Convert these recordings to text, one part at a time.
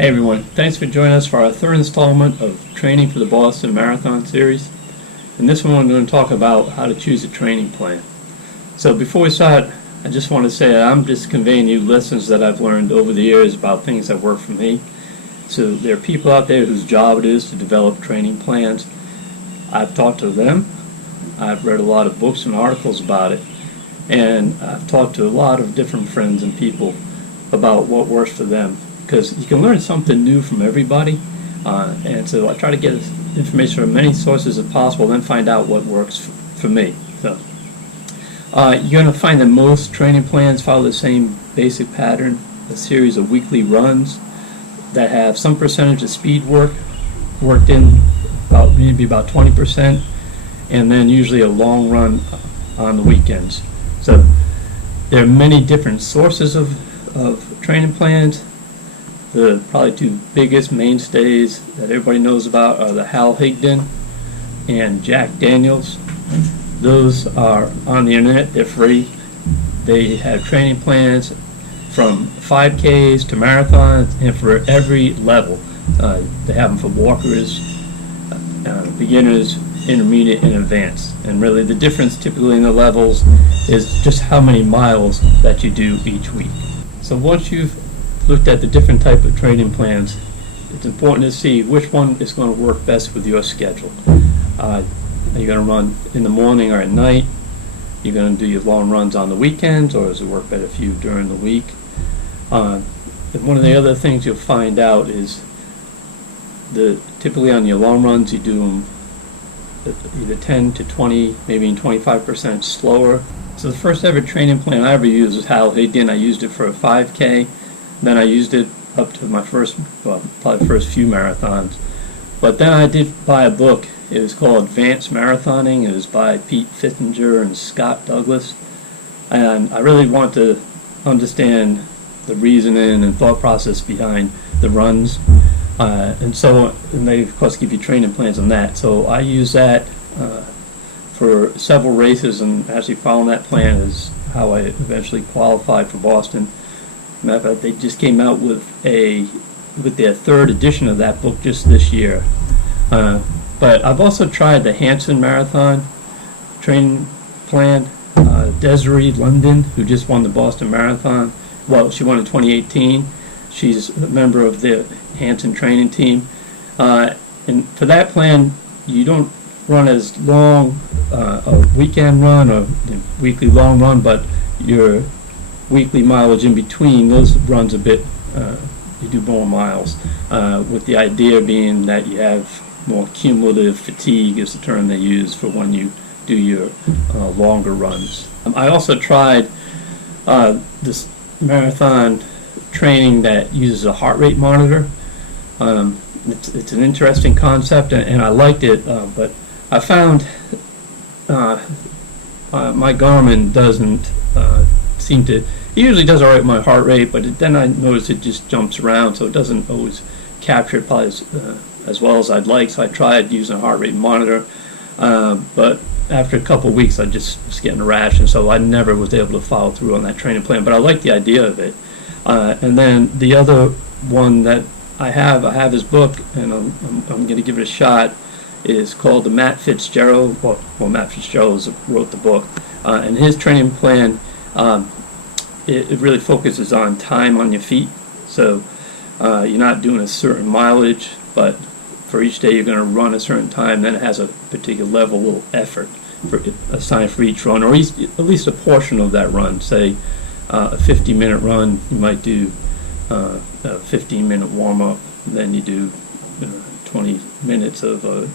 Hey everyone, thanks for joining us for our third installment of training for the Boston Marathon Series. In this one, I'm going to talk about how to choose a training plan. So before we start, I just want to say that I'm just conveying you lessons that I've learned over the years about things that work for me. So there are people out there whose job it is to develop training plans. I've talked to them, I've read a lot of books and articles about it, and I've talked to a lot of different friends and people about what works for them. Because you can learn something new from everybody, and so I try to get information from as many sources as possible, then find out what works for me. So you're going to find that most training plans follow the same basic pattern: a series of weekly runs that have some percentage of speed worked in, maybe about 20%, and then usually a long run on the weekends. So there are many different sources of training plans. The probably two biggest mainstays that everybody knows about are the Hal Higdon and Jack Daniels. Those are on the internet, they're free. They have training plans from 5Ks to marathons and for every level. They have them for walkers, beginners, intermediate, and advanced. And really the difference typically in the levels is just how many miles that you do each week. So once you've looked at the different type of training plans, it's important to see which one is going to work best with your schedule. Are you going to run in the morning or at night? You're going to do your long runs on the weekends, or does it work better for you during the week? And one of the other things you'll find out is typically on your long runs you do them either 10 to 20, maybe 25% slower. So the first ever training plan I ever used was Hal Higdon. I used it for a 5K. Then I used it up to my first few marathons. But then I did buy a book. It was called Advanced Marathoning. It was by Pete Fittinger and Scott Douglas. And I really want to understand the reasoning and thought process behind the runs. And they, of course, give you training plans on that. So I use that for several races, and actually following that plan is how I eventually qualified for Boston. Matter of fact, they just came out with their third edition of that book just this year. But I've also tried the Hanson Marathon training plan. Desiree London, who just won the Boston Marathon, well, she won in 2018. She's a member of the Hanson training team. And for that plan, you don't run as long a weekend run or weekly long run, but your weekly mileage in between those runs a bit, you do more miles, with the idea being that you have more cumulative fatigue is the term they use for when you do your longer runs. I also tried this marathon training that uses a heart rate monitor. It's an interesting concept, and I liked it, but I found my Garmin doesn't seem to. It usually does all right with my heart rate, but then I notice it just jumps around, so it doesn't always capture it probably as well as I'd like. So I tried using a heart rate monitor, but after a couple of weeks I just was getting a rash, and so I never was able to follow through on that training plan. But I like the idea of it. And then the other one that I have his book, and I'm going to give it a shot. It is called the Matt Fitzgerald. Well, Matt Fitzgerald wrote the book, and his training plan. It really focuses on time on your feet. So you're not doing a certain mileage, but for each day you're going to run a certain time. Then it has a particular level of effort assigned for each run, or at least a portion of that run. Say a 50-minute run, you might do a 15-minute warm-up, then you do 20 minutes of a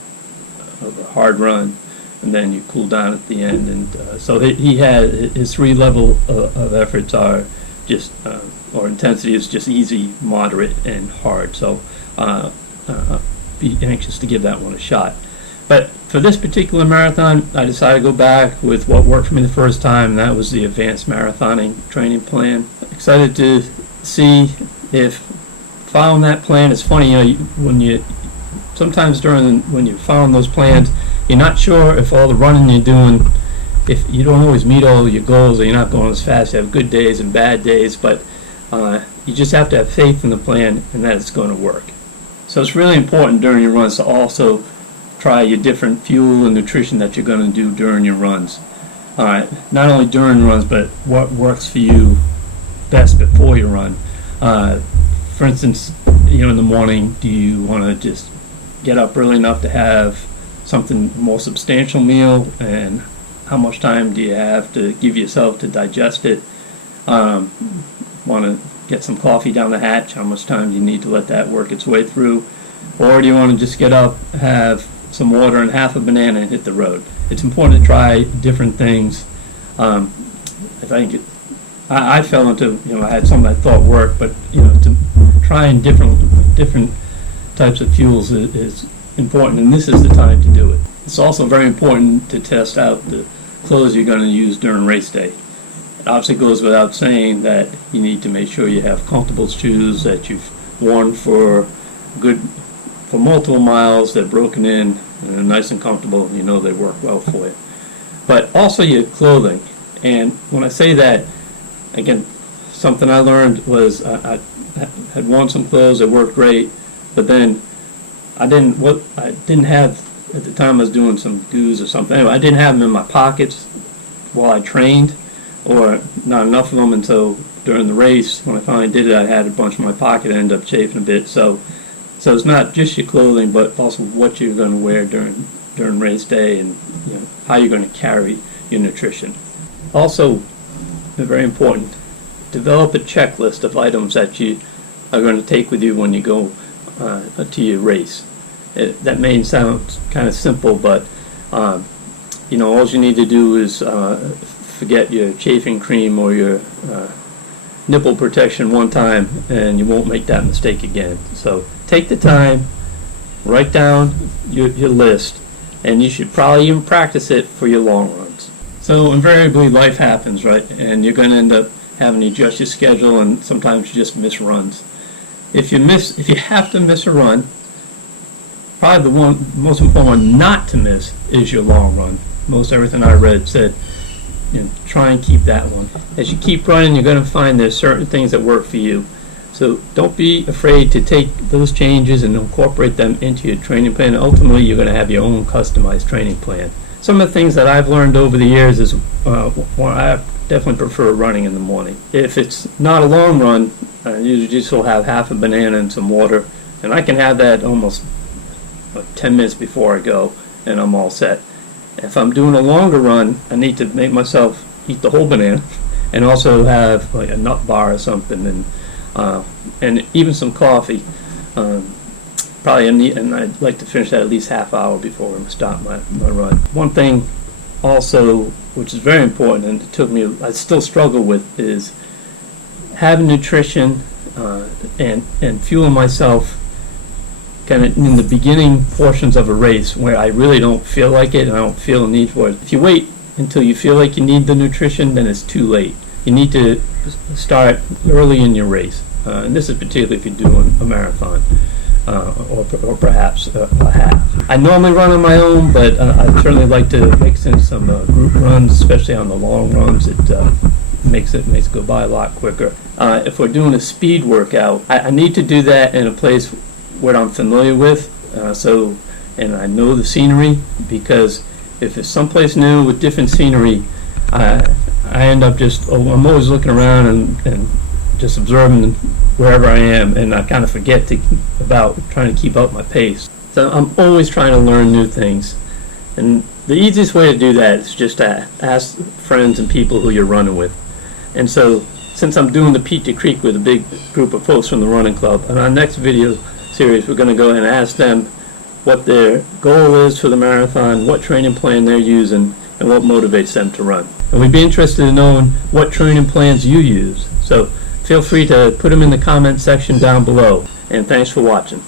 hard run, and then you cool down at the end. And so he had his three level of efforts are just or intensity is just easy, moderate, and hard. So be anxious to give that one a shot. But for this particular marathon, I decided to go back with what worked for me the first time, and that was the Advanced Marathoning training plan. Excited to see if following that plan is funny. When you sometimes when you're following those plans, you're not sure if all the running you're doing, if you don't always meet all your goals, or you're not going as fast. You have good days and bad days, but You just have to have faith in the plan and that it's going to work. So it's really important during your runs to also try your different fuel and nutrition that you're going to do during your runs. Not only during runs, but what works for you best before you run. For instance, in the morning, do you want to just get up early enough to have something more substantial meal, and how much time do you have to give yourself to digest it? Want to get some coffee down the hatch? How much time do you need to let that work its way through? Or do you want to just get up, have some water and half a banana and hit the road? It's important to try different things. I fell into, I had some that I thought worked, but to trying different types of fuels is important, and this is the time to do it. It's also very important to test out the clothes you're going to use during race day. It obviously goes without saying that you need to make sure you have comfortable shoes that you've worn for multiple miles, they're broken in, and they're nice and comfortable, and they work well for you. But also your clothing. And when I say that, again, something I learned was I had worn some clothes that worked great, but then I didn't have, at the time I was doing some dues or something, anyway, I didn't have them in my pockets while I trained, or not enough of them until during the race. When I finally did it, I had a bunch in my pocket and ended up chafing a bit. So it's not just your clothing, but also what you're going to wear during race day, and how you're going to carry your nutrition. Also, very important, develop a checklist of items that you are going to take with you when you go to your race. That may sound kind of simple, but all you need to do is forget your chafing cream or your nipple protection one time, and you won't make that mistake again. So take the time, write down your list, and you should probably even practice it for your long runs. So invariably life happens, right? And you're going to end up having to adjust your schedule, and sometimes you just miss runs. If you have to miss a run, probably the most important one not to miss is your long run. Most everything I read said, try and keep that one. As you keep running, you're going to find there's certain things that work for you. So don't be afraid to take those changes and incorporate them into your training plan. Ultimately, you're going to have your own customized training plan. Some of the things that I've learned over the years is I definitely prefer running in the morning. If it's not a long run, I usually just will have half a banana and some water, and I can have that almost 10 minutes before I go, and I'm all set. If I'm doing a longer run, I need to make myself eat the whole banana, and also have like a nut bar or something, and even some coffee. And I'd like to finish that at least half hour before I start my run. One thing also, which is very important, and I still struggle with, is having nutrition and fueling myself kind of in the beginning portions of a race where I really don't feel like it and I don't feel a need for it. If you wait until you feel like you need the nutrition, then it's too late. You need to start early in your race, and this is particularly if you're doing a marathon. Or perhaps a half. I normally run on my own, but I'd certainly like to mix in some group runs, especially on the long runs. It makes it go by a lot quicker. If we're doing a speed workout, I need to do that in a place where I'm familiar with, and I know the scenery, because if it's someplace new with different scenery, I end up I'm always looking around and just observing wherever I am, and I kind of forget about trying to keep up my pace. So I'm always trying to learn new things, and the easiest way to do that is just to ask friends and people who you're running with. And so, since I'm doing the Peach Creek with a big group of folks from the running club, in our next video series we're going to go ahead and ask them what their goal is for the marathon, what training plan they're using, and what motivates them to run. And we'd be interested in knowing what training plans you use. So feel free to put them in the comment section down below. And thanks for watching.